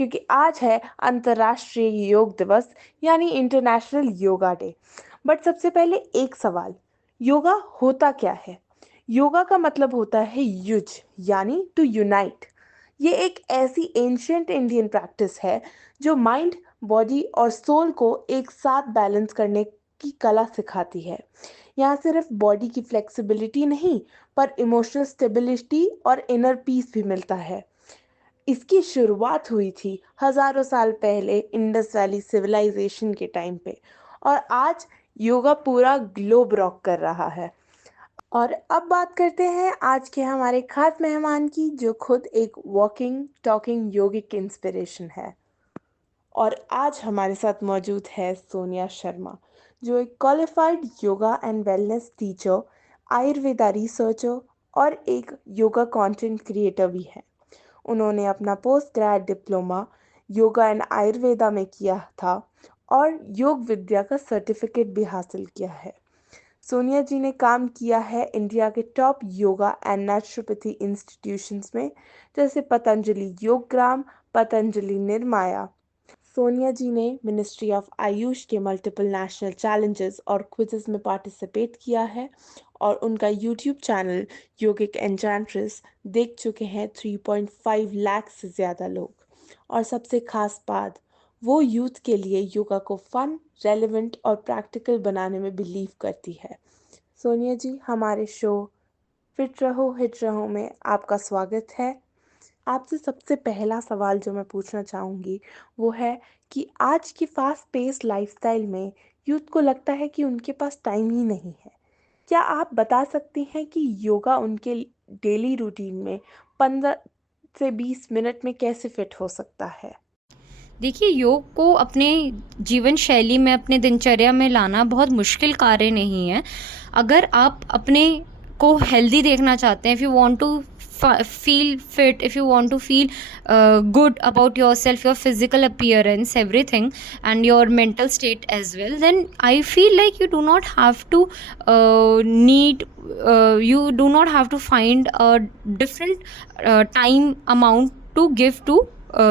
क्योंकि आज है अंतर्राष्ट्रीय योग दिवस यानी इंटरनेशनल योगा डे। बट सबसे पहले एक सवाल, योगा होता क्या है? योगा का मतलब होता है युज यानी टू यूनाइट। ये एक ऐसी एंशियंट इंडियन प्रैक्टिस है जो माइंड, बॉडी और सोल को एक साथ बैलेंस करने की कला सिखाती है। यहाँ सिर्फ बॉडी की फ्लेक्सिबिलिटी नहीं, पर इमोशनल स्टेबिलिटी और इनर पीस भी मिलता है। इसकी शुरुआत हुई थी हजारों साल पहले इंडस वैली सिविलाइजेशन के टाइम पे, और आज योगा पूरा ग्लोब रॉक कर रहा है। और अब बात करते हैं आज के हमारे खास मेहमान की, जो खुद एक वॉकिंग टॉकिंग योगिक इंस्पिरेशन है। और आज हमारे साथ मौजूद है सोनिया शर्मा, जो एक qualified yoga and wellness teacher, Ayurveda researcher और एक योगा कंटेंट क्रिएटर भी है। उन्होंने अपना post grade diploma yoga and Ayurveda में किया था और योग विद्या का सर्टिफिकेट भी हासिल किया है। सोनिया जी ने काम किया है इंडिया के top yoga and naturopathy institutions में, जैसे पतंजलि योगग्राम, पतंजलि निर्माया। सोनिया जी ने मिनिस्ट्री ऑफ आयुष के मल्टीपल नेशनल चैलेंजेस और क्विज़ेस में पार्टिसिपेट किया है, और उनका यूट्यूब चैनल योगिक एन्चेंट्रेस देख चुके हैं 3.5 लाख से ज़्यादा लोग। और सबसे खास बात, वो यूथ के लिए योगा को फन, रेलेवेंट और प्रैक्टिकल बनाने में बिलीव करती है। सोनिया जी, हमारे शो फिट रहो हिट रहो में आपका स्वागत है। आपसे सबसे पहला सवाल जो मैं पूछना चाहूँगी वो है कि आज की फास्ट पेस लाइफस्टाइल में यूथ को लगता है कि उनके पास टाइम ही नहीं है। क्या आप बता सकती हैं कि योगा उनके डेली रूटीन में 15 से 20 मिनट में कैसे फिट हो सकता है? देखिए, योग को अपने जीवन शैली में, अपने दिनचर्या में लाना बहुत मुश्किल कार्य नहीं है। अगर आप अपने को हेल्दी देखना चाहते हैं, if you want to feel fit, if you want to feel good about yourself, your physical appearance, everything, and your mental state as well, then I feel like you do not have to find a different time amount to give to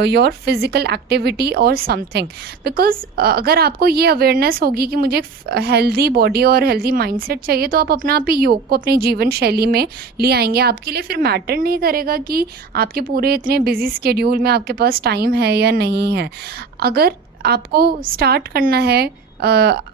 your physical activity और something, because अगर आपको ये awareness होगी कि मुझे healthy body और healthy mindset चाहिए, तो आप अपना आप ही योग को अपनी जीवन शैली में ले आएंगे। आपके लिए फिर मैटर नहीं करेगा कि आपके पूरे इतने बिजी स्केड्यूल में आपके पास टाइम है या नहीं है। अगर आपको स्टार्ट करना है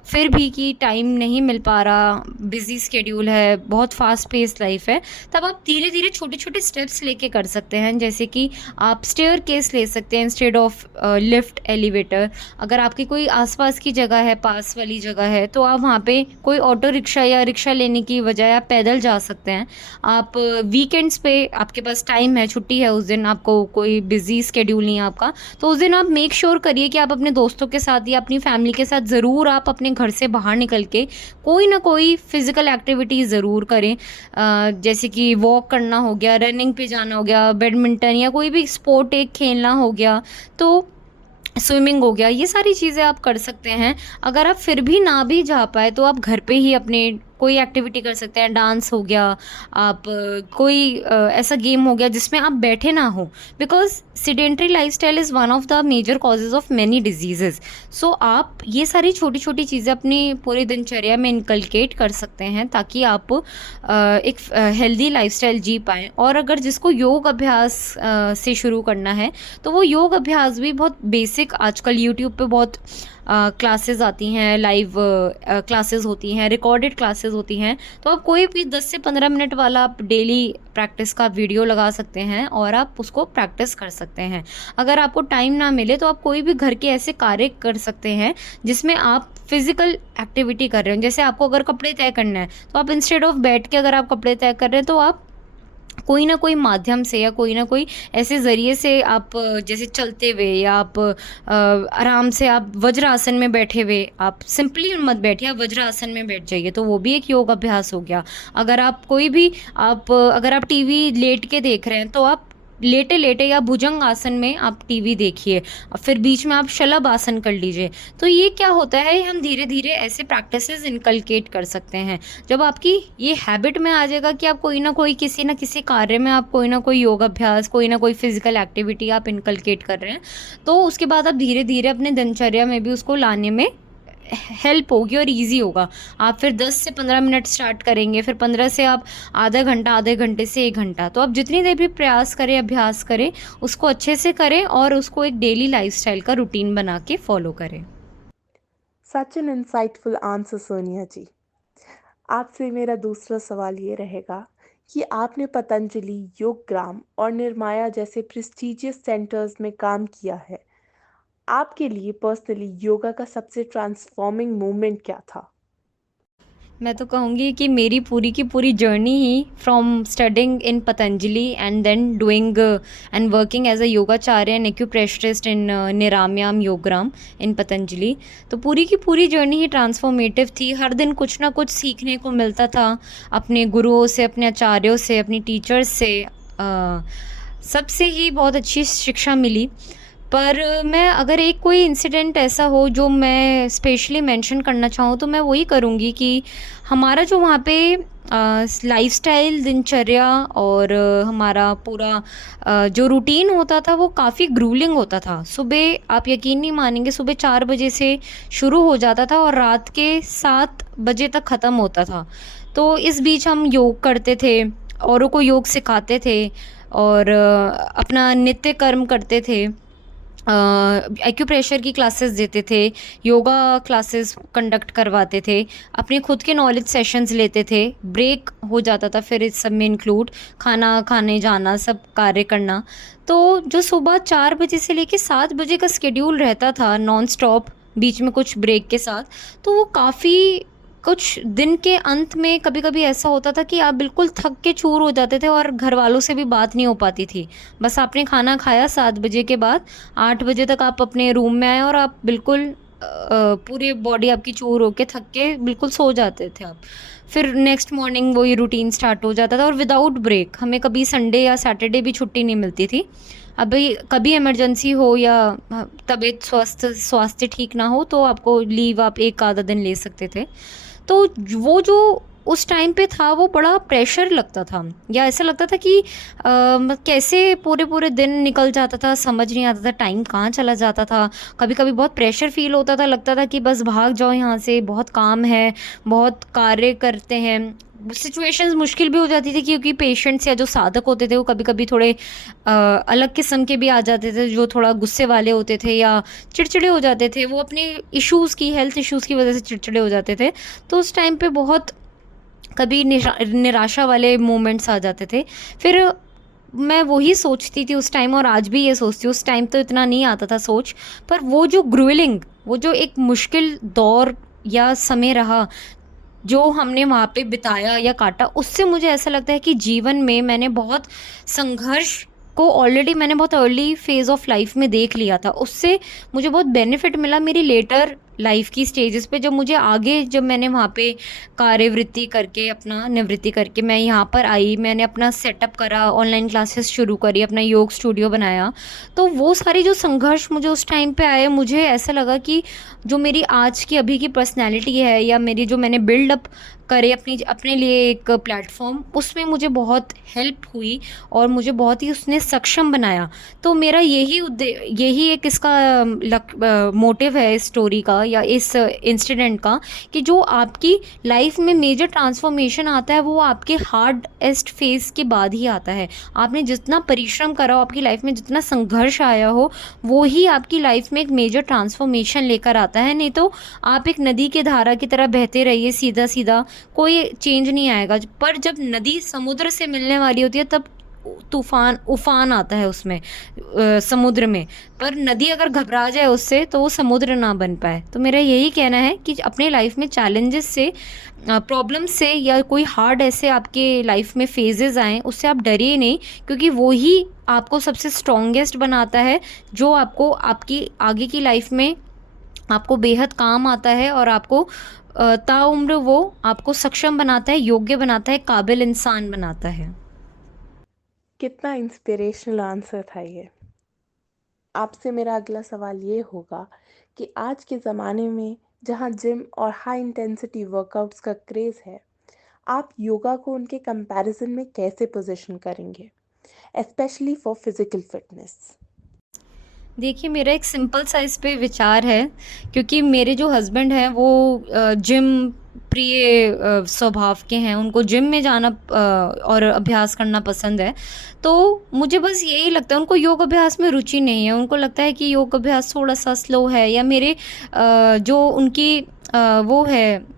फिर भी कि टाइम नहीं मिल पा रहा, बिजी स्केड्यूल है, बहुत फास्ट पेस लाइफ है, तब आप धीरे धीरे छोटे छोटे स्टेप्स लेके कर सकते हैं। जैसे कि आप स्टेयर केस ले सकते हैं इंस्टेड ऑफ लिफ्ट, एलिवेटर। अगर आपकी कोई आसपास की जगह है, पास वाली जगह है, तो आप वहाँ पे कोई ऑटो रिक्शा या रिक्शा लेने की बजाय आप पैदल जा सकते हैं। आप वीकेंड्स पे आपके पास टाइम है, छुट्टी है, उस दिन आपको कोई बिजी स्केड्यूल नहीं है आपका, तो उस दिन आप मेक श्योर करिए कि आप अपने दोस्तों के साथ या अपनी फैमिली के साथ ज़रूर आप अपने घर से बाहर निकल के कोई ना कोई फिजिकल एक्टिविटी ज़रूर करें। जैसे कि वॉक करना हो गया, रनिंग पे जाना हो गया, बैडमिंटन या कोई भी स्पोर्ट एक खेलना हो गया, तो स्विमिंग हो गया, ये सारी चीज़ें आप कर सकते हैं। अगर आप फिर भी ना भी जा पाए तो आप घर पे ही अपने कोई एक्टिविटी कर सकते हैं। डांस हो गया, आप कोई ऐसा गेम हो गया जिसमें आप बैठे ना हो, because sedentary lifestyle is one of the major causes of many diseases. So आप ये सारी छोटी छोटी चीज़ें अपनी पूरी दिनचर्या में इनकलकेट कर सकते हैं, ताकि आप एक हेल्दी लाइफस्टाइल जी पाएँ। और अगर जिसको योग अभ्यास से शुरू करना है, तो वो योग अभ्यास भी बहुत बेसिक आजकल यूट्यूब पे बहुत क्लासेस आती हैं, लाइव क्लासेस होती हैं, रिकॉर्डेड क्लासेस होती हैं, तो आप कोई भी 10 से 15 मिनट वाला आप डेली प्रैक्टिस का वीडियो लगा सकते हैं और आप उसको प्रैक्टिस कर सकते हैं। अगर आपको टाइम ना मिले तो आप कोई भी घर के ऐसे कार्य कर सकते हैं जिसमें आप फिजिकल एक्टिविटी कर रहे हो। जैसे आपको अगर कपड़े तय करना है, तो आप इंस्टेड ऑफ बैठ के अगर आप कपड़े तय कर रहे हैं, तो आप कोई ना कोई माध्यम से या कोई ना कोई ऐसे ज़रिए से आप जैसे चलते हुए या आप आराम से आप वज्रासन में बैठे हुए, आप सिंपली मत बैठिए, आप वज्रासन में बैठ जाइए, तो वो भी एक योग अभ्यास हो गया। अगर आप कोई भी अगर आप टीवी लेट के देख रहे हैं, तो आप लेटे लेटे या भुजंग आसन में आप टीवी देखिए, फिर बीच में आप शलभ आसन कर लीजिए। तो ये क्या होता है, हम धीरे धीरे ऐसे प्रैक्टिसेस इनकलकेट कर सकते हैं। जब आपकी ये हैबिट में आ जाएगा कि आप कोई ना कोई किसी ना किसी कार्य में आप कोई ना कोई योग अभ्यास, कोई ना कोई फिजिकल एक्टिविटी आप इनकलकेट कर रहे हैं, तो उसके बाद आप धीरे धीरे अपने दिनचर्या में भी उसको लाने में हेल्प होगी और इजी होगा। आप फिर 10 से 15 मिनट स्टार्ट करेंगे, फिर 15 से आप आधा घंटा, आधे घंटे से 1 घंटा। तो आप जितनी देर भी प्रयास करें, अभ्यास करें, उसको अच्छे से करें और उसको एक डेली लाइफस्टाइल का रूटीन बना के फॉलो करें। Such an insightful answer Sonia ji. आपसे मेरा दूसरा सवाल ये रहेगा कि आपने पतंजलि, योगग्राम और निर्माया जैसे प्रेस्टिजियस सेंटर्स में काम किया है। आपके लिए पर्सनली योगा का सबसे ट्रांसफॉर्मिंग मोमेंट क्या था? मैं तो कहूँगी कि मेरी पूरी की पूरी जर्नी ही from studying in Patanjali and then doing and working as a yogacharya and acupressurist in Niramayam Yoggram in Patanjali. तो पूरी की पूरी जर्नी ही ट्रांसफॉर्मेटिव थी। हर दिन कुछ ना कुछ सीखने को मिलता था, अपने गुरुओं से, अपने आचार्यों से, अपनी टीचर्स से, सबसे ही बहुत अच्छी शिक्षा मिली। पर मैं अगर एक कोई इंसिडेंट ऐसा हो जो मैं स्पेशली मेंशन करना चाहूँ, तो मैं वही करूँगी कि हमारा जो वहाँ पे लाइफस्टाइल, दिनचर्या और हमारा पूरा जो रूटीन होता था वो काफ़ी ग्रूलिंग होता था। सुबह आप यकीन नहीं मानेंगे, सुबह 4 बजे से शुरू हो जाता था और रात के 7 बजे तक ख़त्म होता था। तो इस बीच हम योग करते थे, औरों को योग सिखाते थे और अपना नित्य कर्म करते थे, एक्यूप्रेशर की क्लासेस देते थे, योगा क्लासेस कंडक्ट करवाते थे, अपने खुद के नॉलेज सेशंस लेते थे, ब्रेक हो जाता था फिर इस सब में इंक्लूड खाना खाने जाना, सब कार्य करना। तो जो सुबह 4 बजे से लेके 7 बजे का स्केड्यूल रहता था नॉन स्टॉप, बीच में कुछ ब्रेक के साथ, तो वो काफ़ी कुछ दिन के अंत में कभी कभी ऐसा होता था कि आप बिल्कुल थक के चूर हो जाते थे और घर वालों से भी बात नहीं हो पाती थी। बस आपने खाना खाया 7 बजे के बाद, 8 बजे तक आप अपने रूम में आए और आप बिल्कुल पूरे बॉडी आपकी चूर होके थक के बिल्कुल सो जाते थे आप। फिर नेक्स्ट मॉर्निंग वही रूटीन स्टार्ट हो जाता था और विदाउट ब्रेक। हमें कभी संडे या सैटरडे भी छुट्टी नहीं मिलती थी। अभी कभी इमरजेंसी हो या तबीयत स्वास्थ्य ठीक ना हो तो आपको लीव आप एक आधा दिन ले सकते थे। तो वो जो उस टाइम पे था वो बड़ा प्रेशर लगता था, या ऐसा लगता था कि कैसे पूरे पूरे दिन निकल जाता था, समझ नहीं आता था टाइम कहाँ चला जाता था। कभी कभी बहुत प्रेशर फील होता था, लगता था कि बस भाग जाओ यहाँ से, बहुत काम है, बहुत कार्य करते हैं। सिचुएशंस मुश्किल भी हो जाती थी क्योंकि पेशेंट्स या जो साधक होते थे वो कभी कभी थोड़े अलग किस्म के भी आ जाते थे, जो थोड़ा गुस्से वाले होते थे या चिड़चिड़े हो जाते थे। वो अपने इश्यूज़ की, हेल्थ इश्यूज़ की वजह से चिड़चिड़े हो जाते थे। तो उस टाइम पे बहुत कभी निराशा वाले मोमेंट्स आ जाते थे। फिर मैं वही सोचती थी उस टाइम और आज भी ये सोचती हूँ, उस टाइम तो इतना नहीं आता था सोच, पर वो जो ग्रूलिंग, वो जो एक मुश्किल दौर या समय रहा जो हमने वहाँ पे बिताया या काटा, उससे मुझे ऐसा लगता है कि जीवन में मैंने बहुत संघर्ष को ऑलरेडी मैंने बहुत अर्ली फेज़ ऑफ लाइफ में देख लिया था। उससे मुझे बहुत बेनिफिट मिला मेरी लेटर लाइफ की स्टेजेस पे, जब मुझे आगे, जब मैंने वहाँ पे कार्यवृत्ति करके, अपना निवृत्ति करके मैं यहाँ पर आई, मैंने अपना सेटअप करा, ऑनलाइन क्लासेस शुरू करी, अपना योग स्टूडियो बनाया। तो वो सारी जो संघर्ष मुझे उस टाइम पे आए, मुझे ऐसा लगा कि जो मेरी आज की अभी की पर्सनैलिटी है या मेरी जो मैंने बिल्डअप करे अपने लिए एक प्लेटफॉर्म, उसमें मुझे बहुत हेल्प हुई और मुझे बहुत ही उसने सक्षम बनाया। तो मेरा यही एक इसका मोटिव है इस स्टोरी का या इस इंसिडेंट का, कि जो आपकी लाइफ में मेजर ट्रांसफॉर्मेशन आता है वो आपके हार्डेस्ट फेज के बाद ही आता है। आपने जितना परिश्रम करा हो, आपकी लाइफ में जितना संघर्ष आया हो, वो ही आपकी लाइफ में एक मेजर ट्रांसफॉर्मेशन लेकर आता है। नहीं तो आप एक नदी के धारा की तरह बहते रहिए सीधा सीधा, कोई चेंज नहीं आएगा। पर जब नदी समुद्र से मिलने वाली होती है तब उफान आता है उसमें, समुद्र में। पर नदी अगर घबरा जाए उससे तो वो समुद्र ना बन पाए। तो मेरा यही कहना है कि अपने लाइफ में चैलेंजेस से, प्रॉब्लम से या कोई हार्ड ऐसे आपके लाइफ में फेजेस आएँ, उससे आप डरिए नहीं, क्योंकि वो ही आपको सबसे स्ट्रॉन्गेस्ट बनाता है, जो आपको आपकी आगे की लाइफ में आपको बेहद काम आता है और आपको ताउम्र वो आपको सक्षम बनाता है, योग्य बनाता है, काबिल इंसान बनाता है। कितना इंस्पिरेशनल आंसर था ये। आपसे मेरा अगला सवाल ये होगा कि आज के ज़माने में जहाँ जिम और हाई इंटेंसिटी वर्कआउट्स का क्रेज़ है, आप योगा को उनके कंपैरिजन में कैसे पोजीशन करेंगे, स्पेशली फॉर फिजिकल फिटनेस? देखिए, मेरा एक सिंपल सा इस पे विचार है, क्योंकि मेरे जो हस्बैंड हैं वो जिम प्रिय स्वभाव के हैं, उनको जिम में जाना और अभ्यास करना पसंद है। तो मुझे बस यही लगता है, उनको योग अभ्यास में रुचि नहीं है, उनको लगता है कि योग अभ्यास थोड़ा-सा स्लो है, या मेरे जो उनकी वो है,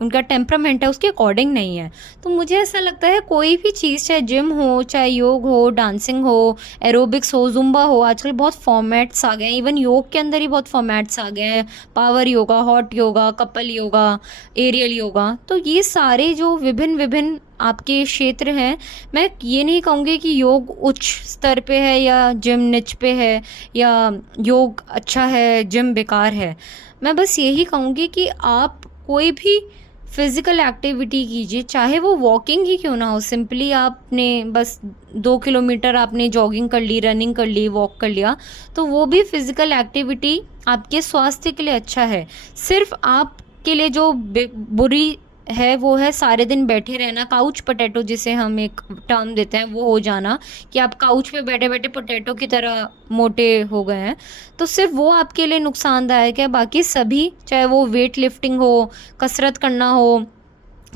उनका टेम्परामेंट है उसके अकॉर्डिंग नहीं है। तो मुझे ऐसा लगता है कोई भी चीज़, चाहे जिम हो, चाहे योग हो, डांसिंग हो, एरोबिक्स हो, ज़ुम्बा हो, आजकल बहुत फॉर्मेट्स आ गए हैं, इवन योग के अंदर ही बहुत फॉर्मेट्स आ गए हैं, power yoga, hot yoga, couple yoga, aerial yoga. तो ये सारे जो विभिन्न-विभिन्न आपके क्षेत्र हैं, मैं ये नहीं कहूँगी कि योग उच्च स्तर पे है या जिम नीच पे है, या योग अच्छा है, जिम बेकार है। मैं बस यही कहूँगी कि आप कोई भी फिज़िकल एक्टिविटी कीजिए, चाहे वो वॉकिंग ही क्यों ना हो, सिंपली आपने बस 2 किलोमीटर आपने जॉगिंग कर ली, रनिंग कर ली, वॉक कर लिया, तो वो भी फिज़िकल एक्टिविटी आपके स्वास्थ्य के लिए अच्छा है। सिर्फ़ आपके लिए जो बुरी है वो है सारे दिन बैठे रहना, काउच पोटैटो जिसे हम एक टर्म देते हैं, वो हो जाना कि आप काउच पे बैठे-बैठे पोटैटो की तरह मोटे हो गए हैं। तो सिर्फ़ वो आपके लिए नुकसानदायक है, बाकी सभी, चाहे वो वेट लिफ्टिंग हो, कसरत करना हो,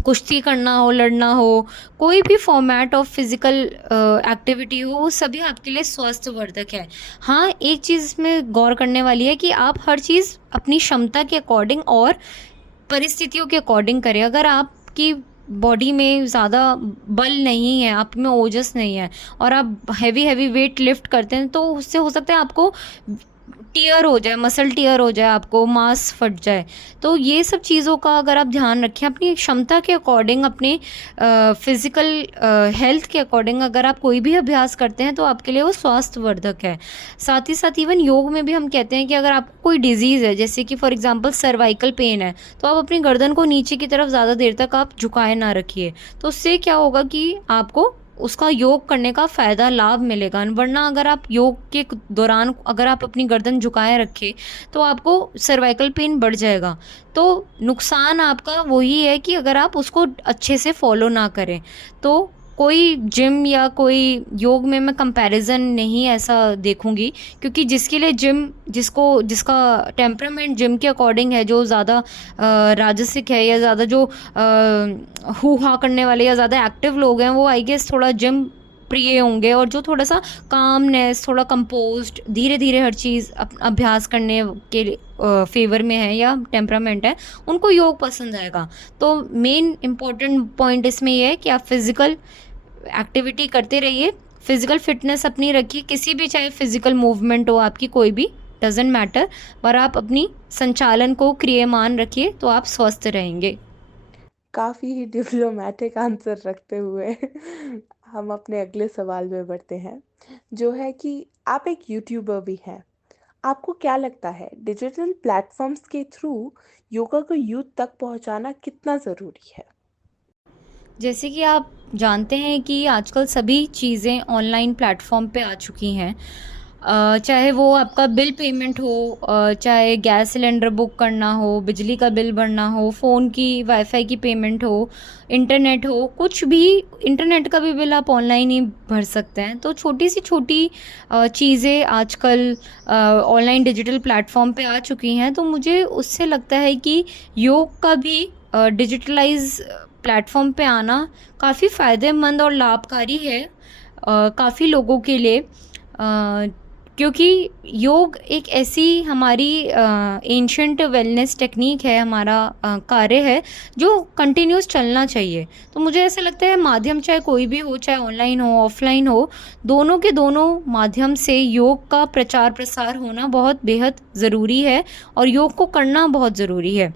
कुश्ती करना हो, लड़ना हो, कोई भी फ़ॉर्मेट ऑफ फ़िज़िकल एक्टिविटी हो, वो सभी आपके लिए स्वास्थ्यवर्धक है। हाँ, एक चीज़ इसमें गौर करने वाली है कि आप हर चीज़ अपनी क्षमता के अकॉर्डिंग और परिस्थितियों के अकॉर्डिंग करें। अगर आपकी बॉडी में ज़्यादा बल नहीं है, आप में ओजस नहीं है, और आप हेवी वेट लिफ्ट करते हैं, तो उससे हो सकता है आपको टियर हो जाए, मसल टियर हो जाए, आपको मांस फट जाए। तो ये सब चीज़ों का अगर आप ध्यान रखें, अपनी क्षमता के अकॉर्डिंग, अपने फिज़िकल हेल्थ के अकॉर्डिंग अगर आप कोई भी अभ्यास करते हैं, तो आपके लिए वो स्वास्थ्यवर्धक है। साथ ही साथ इवन योग में भी हम कहते हैं कि अगर आपको कोई डिज़ीज़ है, जैसे कि फॉर एग्ज़ाम्पल सर्वाइकल पेन है, तो आप अपनी गर्दन को नीचे की तरफ ज़्यादा देर तक आप झुकाए ना रखिए। तो उससे क्या होगा कि आपको उसका योग करने का फ़ायदा, लाभ मिलेगा। वरना अगर आप योग के दौरान अगर आप अपनी गर्दन झुकाए रखें, तो आपको सर्वाइकल पेन बढ़ जाएगा। तो नुकसान आपका वही है कि अगर आप उसको अच्छे से फ़ॉलो ना करें। तो कोई जिम या कोई योग में मैं कंपैरिज़न नहीं ऐसा देखूँगी, क्योंकि जिसके लिए जिम, जिसका टेम्परामेंट जिम के अकॉर्डिंग है, जो ज़्यादा राजसिक है, या ज़्यादा जो हू-हा करने वाले या ज़्यादा एक्टिव लोग हैं, वो आई गेस थोड़ा जिम प्रिय होंगे, और जो थोड़ा-सा कामनेस, थोड़ा कंपोज़्ड, धीरे-धीरे हर चीज़ अभ्यास करने के फ़ेवर में है या टेम्परामेंट है, उनको योग पसंद आएगा। तो मेन इम्पोर्टेंट पॉइंट इसमें ये है कि आप फ़िज़िकल एक्टिविटी करते रहिए, फ़िज़िकल फ़िटनेस अपनी रखिए, किसी भी, चाहे फ़िज़िकल मूवमेंट हो आपकी कोई भी, डज़न्ट मैटर, पर आप अपनी संचालन को क्रियमान रखिए, तो आप स्वस्थ रहेंगे। काफ़ी ही डिप्लोमेटिक आंसर रखते हुए हम अपने अगले सवाल में बढ़ते हैं, जो है कि आप एक यूट्यूबर भी हैं। आपको क्या लगता है डिजिटल प्लेटफॉर्म्स के थ्रू योगा को यूथ तक पहुंचाना कितना ज़रूरी है? जैसे कि आप जानते हैं कि आजकल सभी चीज़ें ऑनलाइन प्लेटफ़ॉर्म पे आ चुकी हैं। चाहे वो आपका बिल पेमेंट हो, चाहे गैस सिलेंडर बुक करना हो, बिजली का बिल भरना हो, फ़ोन की वाईफ़ाई की पेमेंट हो, इंटरनेट हो, कुछ भी, इंटरनेट का भी बिल आप ऑनलाइन ही भर सकते हैं। तो छोटी से छोटी चीज़ें आजकल ऑनलाइन डिजिटल प्लेटफ़ॉर्म पे आ चुकी हैं। तो मुझे उससे लगता है कि योग का भी डिजिटलाइज़ प्लेटफ़ॉर्म पे आना काफ़ी फ़ायदेमंद और लाभकारी है काफ़ी लोगों के लिए, क्योंकि योग एक ऐसी हमारी एंशिएंट वेलनेस टेक्निक है, हमारा कार्य है, जो कंटिन्यूस चलना चाहिए। तो मुझे ऐसा लगता है माध्यम चाहे कोई भी हो, चाहे ऑनलाइन हो, ऑफ़लाइन हो, दोनों के दोनों माध्यम से योग का प्रचार प्रसार होना बहुत बेहद ज़रूरी है, और योग को करना बहुत ज़रूरी है।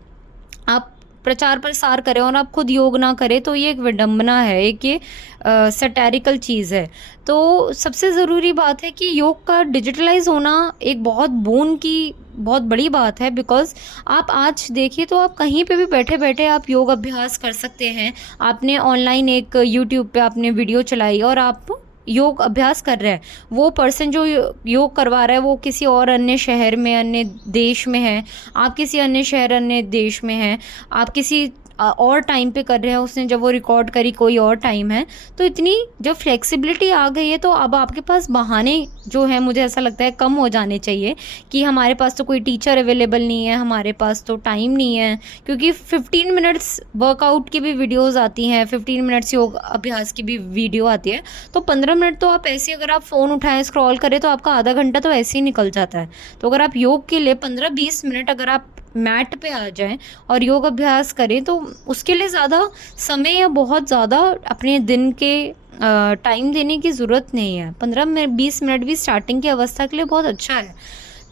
आप प्रचार प्रसार करें और आप खुद योग ना करें, तो ये एक विडंबना है, एक ये सैटारिकल चीज़ है। तो सबसे ज़रूरी बात है कि योग का डिजिटलाइज़ होना एक बहुत बोन की बहुत बड़ी बात है, बिकॉज़ आप आज देखिए तो आप कहीं पे भी बैठे-बैठे आप योग अभ्यास कर सकते हैं। आपने ऑनलाइन एक यूट्यूब पे आपने वीडियो चलाई और आप योग अभ्यास कर रहा है, वो पर्सन जो योग करवा रहा है वो किसी और अन्य शहर में, अन्य देश में है, आप किसी अन्य शहर, अन्य देश में हैं, आप किसी और टाइम पे कर रहे हैं, उसने जब वो रिकॉर्ड करी कोई और टाइम है। तो इतनी जब फ्लेक्सिबिलिटी आ गई है तो अब आपके पास बहाने जो हैं मुझे ऐसा लगता है कम हो जाने चाहिए कि हमारे पास तो कोई टीचर अवेलेबल नहीं है, हमारे पास तो टाइम नहीं है, क्योंकि 15 मिनट्स वर्कआउट की भी वीडियोस आती हैं, 15 मिनट्स योग अभ्यास की भी वीडियो आती है। तो 15 मिनट तो आप ऐसे अगर आप फ़ोन उठाएं स्क्रॉल करें तो आपका आधा घंटा तो ऐसे ही निकल जाता है। तो अगर आप योग के लिए 15-20 मिनट अगर आप मैट पे आ जाएं और योग अभ्यास करें तो उसके लिए ज़्यादा समय या बहुत ज़्यादा अपने दिन के टाइम देने की ज़रूरत नहीं है। 15-20 मिनट भी स्टार्टिंग की अवस्था के लिए बहुत अच्छा है।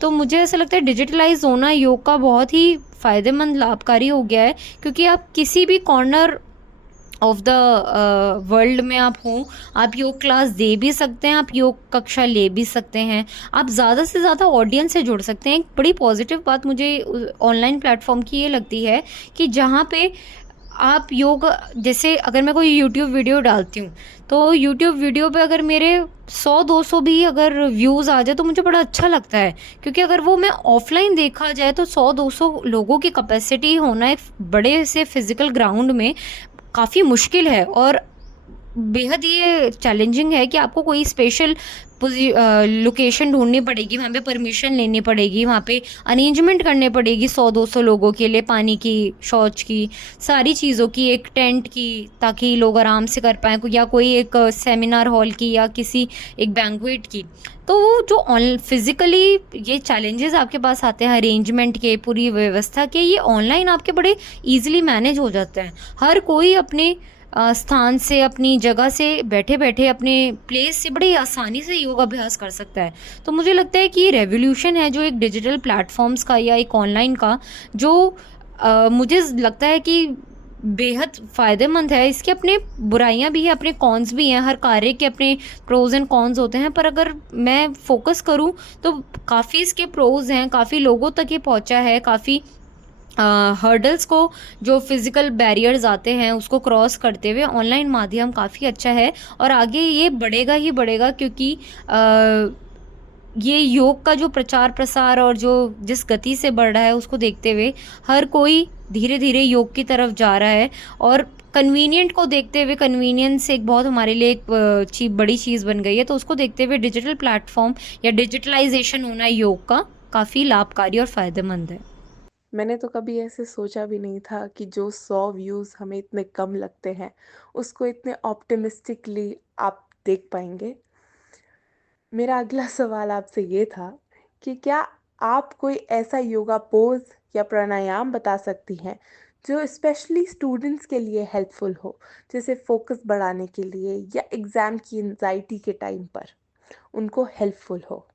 तो मुझे ऐसा लगता है डिजिटलाइज होना योग का बहुत ही फ़ायदेमंद लाभकारी हो गया है, क्योंकि आप किसी भी कॉर्नर ऑफ द वर्ल्ड में आप हों, आप योग क्लास दे भी सकते हैं, आप योग कक्षा ले भी सकते हैं, आप ज़्यादा से ज़्यादा ऑडियंस से जुड़ सकते हैं। एक बड़ी पॉजिटिव बात मुझे ऑनलाइन प्लेटफॉर्म की ये लगती है कि जहाँ पे आप योग, जैसे अगर मैं कोई यूट्यूब वीडियो डालती हूँ तो यूट्यूब वीडियो पे अगर मेरे 100-200 भी अगर व्यूज़ आ जाए तो मुझे बड़ा अच्छा लगता है, क्योंकि अगर वो मैं ऑफलाइन देखा जाए तो 100-200 लोगों की कैपेसिटी होना एक बड़े से फिजिकल ग्राउंड में काफ़ी मुश्किल है और बेहद ये चैलेंजिंग है कि आपको कोई स्पेशल लोकेशन ढूंढनी पड़ेगी, वहाँ पे परमिशन लेनी पड़ेगी, वहाँ पे अरेंजमेंट करने पड़ेगी 100-200 लोगों के लिए, पानी की, शौच की, सारी चीज़ों की, एक टेंट की, ताकि लोग आराम से कर पाएँ, या कोई एक सेमिनार हॉल की या किसी एक बैंक्वेट की। तो वो जो ऑन फिज़िकली ये चैलेंजेस आपके पास आते हैं अरेंजमेंट के, पूरी व्यवस्था के, ये ऑनलाइन आपके बड़े ईजिली मैनेज हो जाते हैं। हर कोई अपने स्थान से, अपनी जगह से बैठे बैठे अपने प्लेस से बड़ी आसानी से योग अभ्यास कर सकता है। तो मुझे लगता है कि ये रेवोल्यूशन है जो एक डिजिटल प्लेटफॉर्म्स का या एक ऑनलाइन का, जो मुझे लगता है कि बेहद फ़ायदेमंद है। इसके अपने बुराइयां भी हैं, अपने कॉन्स भी हैं, हर कार्य के अपने प्रोज एंड कॉन्स होते हैं, पर अगर मैं फोकस करूं तो काफ़ी इसके प्रोज हैं, काफ़ी लोगों तक ये पहुंचा है, काफ़ी हर्डल्स को, जो फिज़िकल बैरियर्स आते हैं उसको क्रॉस करते हुए ऑनलाइन माध्यम काफ़ी अच्छा है और आगे ये बढ़ेगा ही बढ़ेगा, क्योंकि ये योग का जो प्रचार प्रसार और जो जिस गति से बढ़ रहा है उसको देखते हुए हर कोई धीरे धीरे योग की तरफ जा रहा है। और कन्वीनियंट को देखते हुए, कन्वीनियंस एक बहुत हमारे लिए एक बड़ी चीज़ बन गई है, तो उसको देखते हुए डिजिटल प्लेटफॉर्म या डिजिटलाइजेशन होना योग का काफ़ी लाभकारी और फ़ायदेमंद है। मैंने तो कभी ऐसे सोचा भी नहीं था कि जो 100 व्यूज़ हमें इतने कम लगते हैं, उसको इतने ऑप्टिमिस्टिकली आप देख पाएंगे। मेरा अगला सवाल आपसे ये था कि क्या आप कोई ऐसा योगा पोज या प्राणायाम बता सकती हैं जो स्पेशली स्टूडेंट्स के लिए हेल्पफुल हो, जैसे फोकस बढ़ाने के लिए या एग्ज़ाम की एंजाइटी के टाइम पर उनको हेल्पफुल हो?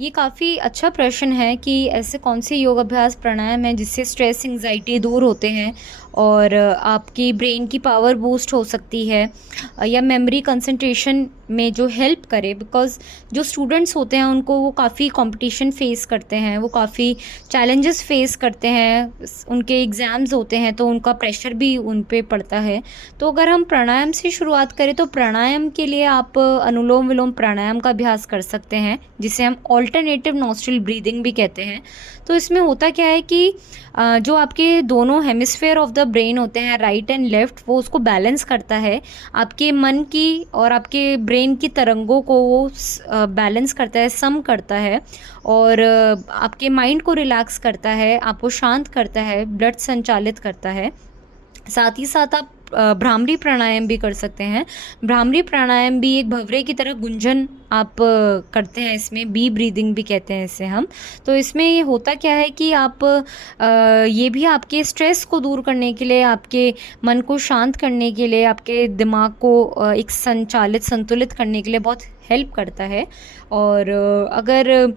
ये काफ़ी अच्छा प्रश्न है कि ऐसे कौन से योग अभ्यास प्राणायाम हैं जिससे स्ट्रेस एंजाइटी दूर होते हैं और आपकी ब्रेन की पावर बूस्ट हो सकती है, या मेमोरी कंसंट्रेशन में जो हेल्प करे। बिकॉज़ जो स्टूडेंट्स होते हैं उनको वो काफ़ी कंपटीशन फेस करते हैं, वो काफ़ी चैलेंजेस फेस करते हैं, उनके एग्ज़ाम्स होते हैं तो उनका प्रेशर भी उन पे पड़ता है। तो अगर हम प्राणायाम से शुरुआत करें तो प्राणायाम के लिए आप अनुलोम विलोम प्राणायाम का अभ्यास कर सकते हैं, जिसे हम ऑल्टरनेटिव नॉस्ट्रल ब्रीदिंग भी कहते हैं। तो इसमें होता क्या है कि जो आपके दोनों हेमिस्फेयर ऑफ द ब्रेन होते हैं, राइट एंड लेफ्ट, वो उसको बैलेंस करता है। आपके मन की और आपके ब्रेन की तरंगों को वो बैलेंस करता है, सम करता है, और आपके माइंड को रिलैक्स करता है, आपको शांत करता है, ब्लड संचालित करता है। साथ ही साथ आप भ्रामरी प्राणायाम भी कर सकते हैं। भ्रामरी प्राणायाम भी एक भंवरे की तरह गुंजन आप करते हैं, इसमें बी ब्रीदिंग भी कहते हैं इसे हम। तो इसमें ये होता क्या है कि आप ये भी आपके स्ट्रेस को दूर करने के लिए, आपके मन को शांत करने के लिए, आपके दिमाग को एक संचालित, संतुलित करने के लिए बहुत हेल्प करता है। और अगर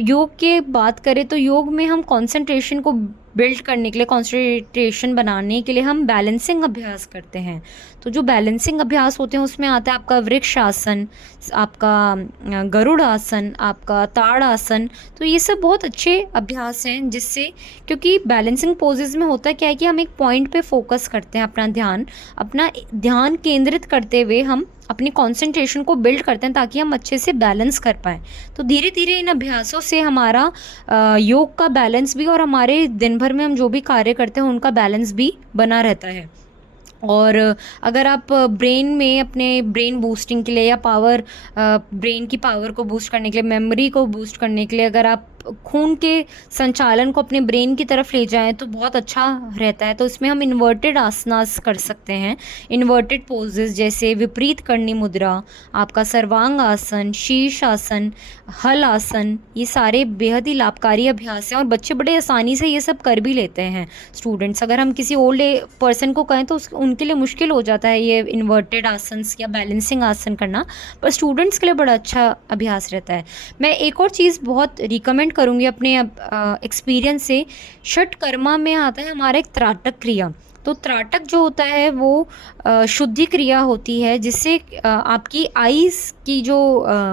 योग की बात करें तो योग में हम कंसंट्रेशन को बिल्ड करने के लिए, कंसंट्रेशन बनाने के लिए हम बैलेंसिंग अभ्यास करते हैं। तो जो बैलेंसिंग अभ्यास होते हैं उसमें आता है आपका वृक्ष आसन, आपका गरुड़ आसन, आपका ताड़ आसन। तो ये सब बहुत अच्छे अभ्यास हैं जिससे, क्योंकि बैलेंसिंग पोजेज़ में होता क्या है कि हम एक पॉइंट पे फोकस करते हैं, अपना ध्यान केंद्रित करते हुए हम अपनी कंसंट्रेशन को बिल्ड करते हैं ताकि हम अच्छे से बैलेंस कर पाएँ। तो धीरे-धीरे इन अभ्यासों से हमारा योग का बैलेंस भी और हमारे दिन भर में हम जो भी कार्य करते हैं उनका बैलेंस भी बना रहता है। और अगर आप ब्रेन में अपने ब्रेन बूस्टिंग के लिए या ब्रेन की पावर को बूस्ट करने के लिए, मेमोरी को बूस्ट करने के लिए अगर आप खून के संचालन को अपने ब्रेन की तरफ ले जाएँ तो बहुत अच्छा रहता है। तो इसमें हम इन्वर्टेड आसनास कर सकते हैं, इन्वर्टेड पोजेज़ जैसे विपरीत करणी मुद्रा, आपका सर्वांग आसन, शीर्ष आसन, हल आसन, ये सारे बेहद ही लाभकारी अभ्यास हैं और बच्चे बड़े आसानी से ये सब कर भी लेते हैं स्टूडेंट्स। अगर हम किसी ओल्ड पर्सन को कहें तो उनके लिए मुश्किल हो जाता है ये इन्वर्टेड आसन्स या बैलेंसिंग आसन करना, पर स्टूडेंट्स के लिए बड़ा अच्छा अभ्यास रहता है। मैं एक और चीज़ बहुत रिकमेंड करूँगी अपने एक्सपीरियंस से, षटकर्मा में आता है हमारा एक त्राटक क्रिया। तो त्राटक जो होता है वो शुद्धि क्रिया होती है जिससे आपकी आईज़ की जो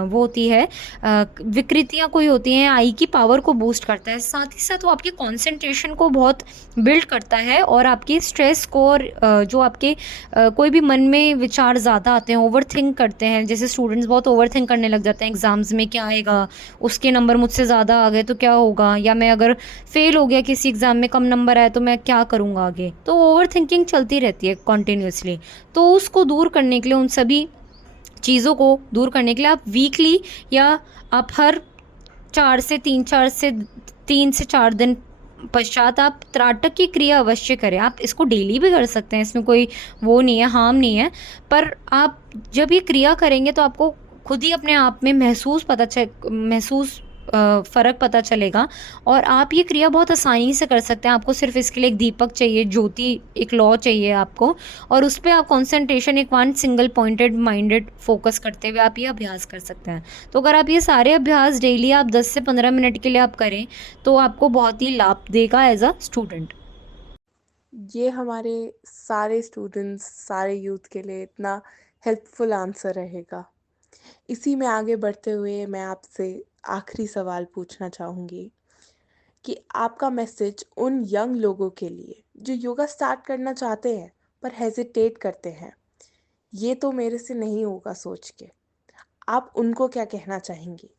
वो होती है विकृतियाँ कोई होती हैं, आई की पावर को बूस्ट करता है। साथ ही साथ वो आपके कंसंट्रेशन को बहुत बिल्ड करता है और आपके स्ट्रेस को और जो आपके कोई भी मन में विचार ज़्यादा आते हैं, ओवरथिंक करते हैं, जैसे स्टूडेंट्स बहुत ओवरथिंक करने लग जाते हैं एग्ज़ाम्स में, क्या आएगा, उसके नंबर मुझसे ज़्यादा आ गए तो क्या होगा, या मैं अगर फ़ेल हो गया किसी एग्ज़ाम में, कम नंबर आए तो मैं क्या करूँगा आगे। तो ओवरथिंकिंग चलती रहती है कॉन्टिन्यूसली। तो उसको दूर करने के लिए, उन सभी चीज़ों को दूर करने के लिए आप वीकली या आप हर 3 से 4 दिन पश्चात आप त्राटक की क्रिया अवश्य करें। आप इसको डेली भी कर सकते हैं, इसमें कोई वो नहीं है, हार्म नहीं है। पर आप जब ये क्रिया करेंगे तो आपको खुद ही अपने आप में फ़र्क पता चलेगा और आप ये क्रिया बहुत आसानी से कर सकते हैं। आपको सिर्फ़ इसके लिए एक दीपक चाहिए, ज्योति, एक लौ चाहिए आपको, और उस पे आप कंसंट्रेशन एक one single pointed minded focus करते हुए आप ये अभ्यास कर सकते हैं। तो अगर आप ये सारे अभ्यास डेली आप 10 से 15 मिनट के लिए आप करें तो आपको बहुत ही लाभ देगा एज़ अ स्टूडेंट। ये हमारे सारे स्टूडेंट्स, सारे यूथ के लिए इतना हेल्पफुल आंसर रहेगा। इसी में आगे बढ़ते हुए मैं आपसे आखिरी सवाल पूछना चाहूँगी कि आपका मैसेज उन यंग लोगों के लिए जो योगा स्टार्ट करना चाहते हैं पर हेजिटेट करते हैं, ये तो मेरे से नहीं होगा सोच के, आप उनको क्या कहना चाहेंगी?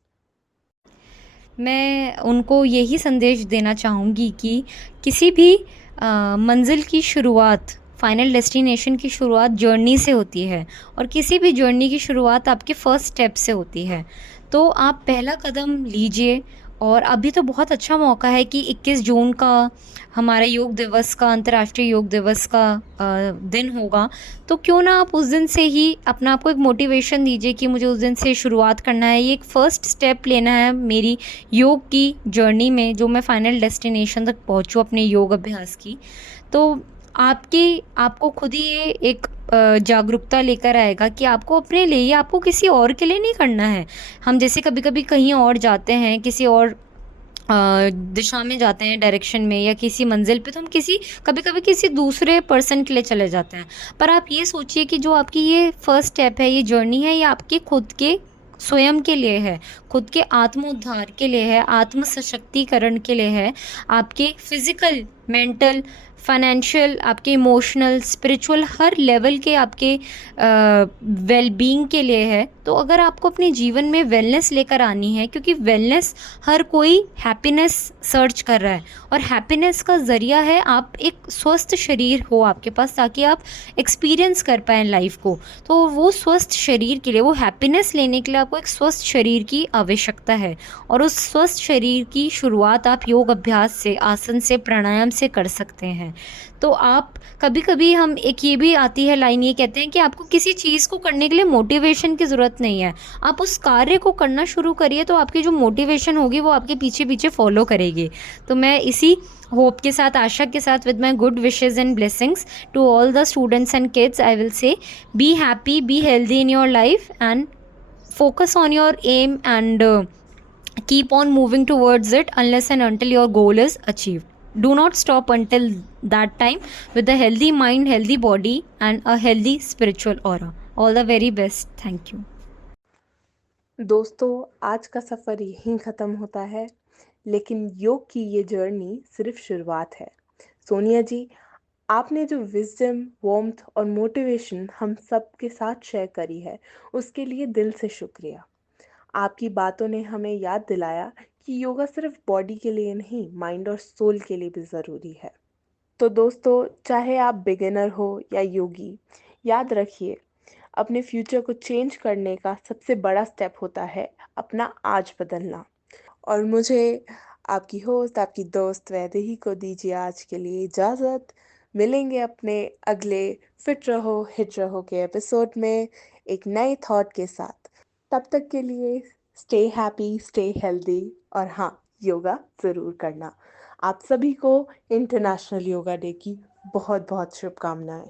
मैं उनको यही संदेश देना चाहूँगी कि किसी भी मंज़िल की शुरुआत, फ़ाइनल डेस्टिनेशन की शुरुआत जर्नी से होती है और किसी भी जर्नी की शुरुआत आपके फर्स्ट स्टेप से होती है। तो आप पहला कदम लीजिए और अभी तो बहुत अच्छा मौका है कि 21 जून का हमारा योग दिवस का, अंतर्राष्ट्रीय योग दिवस का दिन होगा। तो क्यों ना आप उस दिन से ही अपना आपको एक मोटिवेशन दीजिए कि मुझे उस दिन से शुरुआत करना है, ये एक फ़र्स्ट स्टेप लेना है मेरी योग की जर्नी में, जो मैं फ़ाइनल डेस्टिनेशन तक पहुँचूँ अपने योग अभ्यास की। तो आपको खुद ही ये एक जागरूकता लेकर आएगा कि आपको अपने लिए या आपको किसी और के लिए नहीं करना है। हम जैसे कभी-कभी कहीं और जाते हैं, किसी और दिशा में जाते हैं, डायरेक्शन में या किसी मंज़िल पे, तो हम कभी-कभी किसी दूसरे पर्सन के लिए चले जाते हैं। पर आप ये सोचिए कि जो आपकी ये फर्स्ट स्टेप है, ये जर्नी है, ये आपके खुद के स्वयं के लिए है, खुद के आत्म उद्धार के लिए है, आत्म सशक्तिकरण के लिए है, आपके फिज़िकल, मेंटल, फाइनेंशियल, आपके इमोशनल, स्पिरिचुअल हर लेवल के आपके वेल-बीइंग के लिए है। तो अगर आपको अपने जीवन में वेलनेस लेकर आनी है, क्योंकि वेलनेस, हर कोई हैप्पीनेस सर्च कर रहा है और हैप्पीनेस का ज़रिया है आप एक स्वस्थ शरीर हो आपके पास, ताकि आप एक्सपीरियंस कर पाएँ लाइफ को। तो वो स्वस्थ शरीर के लिए, वो हैप्पीनेस लेने के लिए आपको एक स्वस्थ शरीर की आवश्यकता है और उस स्वस्थ शरीर की शुरुआत आप योग अभ्यास से, आसन से, प्राणायाम से कर सकते हैं। तो आप कभी-कभी हम एक ये भी आती है लाइन, ये कहते हैं कि आपको किसी चीज़ को करने के लिए मोटिवेशन की ज़रूरत नहीं है। आप उस कार्य को करना शुरू करिए तो आपकी जो मोटिवेशन होगी वो आपके पीछे-पीछे फ़ॉलो करेगी। तो मैं इसी होप के साथ, आशा के साथ, with my good wishes and blessings to all the students and kids, I will say be happy, be healthy in your life and focus on your aim and keep on moving towards it unless and until your goal is achieved. do not stop until that time with a healthy mind, healthy body, and a healthy spiritual aura. All the very best. Thank you. दोस्तों, आज का सफ़र यहीं ख़त्म होता है, लेकिन योग की ये जर्नी सिर्फ शुरुआत है। सोनिया जी, आपने जो विज़डम, वार्मथ और मोटिवेशन हम सब के साथ शेयर करी है, उसके लिए दिल से शुक्रिया। आपकी बातों ने हमें याद दिलाया कि योगा सिर्फ बॉडी के लिए नहीं, माइंड और सोल के लिए भी ज़रूरी है। तो दोस्तों, चाहे आप बिगिनर हो या योगी, याद रखिए, अपने फ्यूचर को चेंज करने का सबसे बड़ा स्टेप होता है अपना आज बदलना। और मुझे आपकी होस्ट, आपकी दोस्त वैदेही को दीजिए आज के लिए इजाज़त। मिलेंगे अपने अगले फिट रहो, हिट रहो के एपिसोड में एक नए थॉट के साथ। तब तक के लिए स्टे हैप्पी, स्टे हेल्दी और हाँ, योगा ज़रूर करना। आप सभी को इंटरनेशनल योगा डे की बहुत-बहुत शुभकामनाएँ।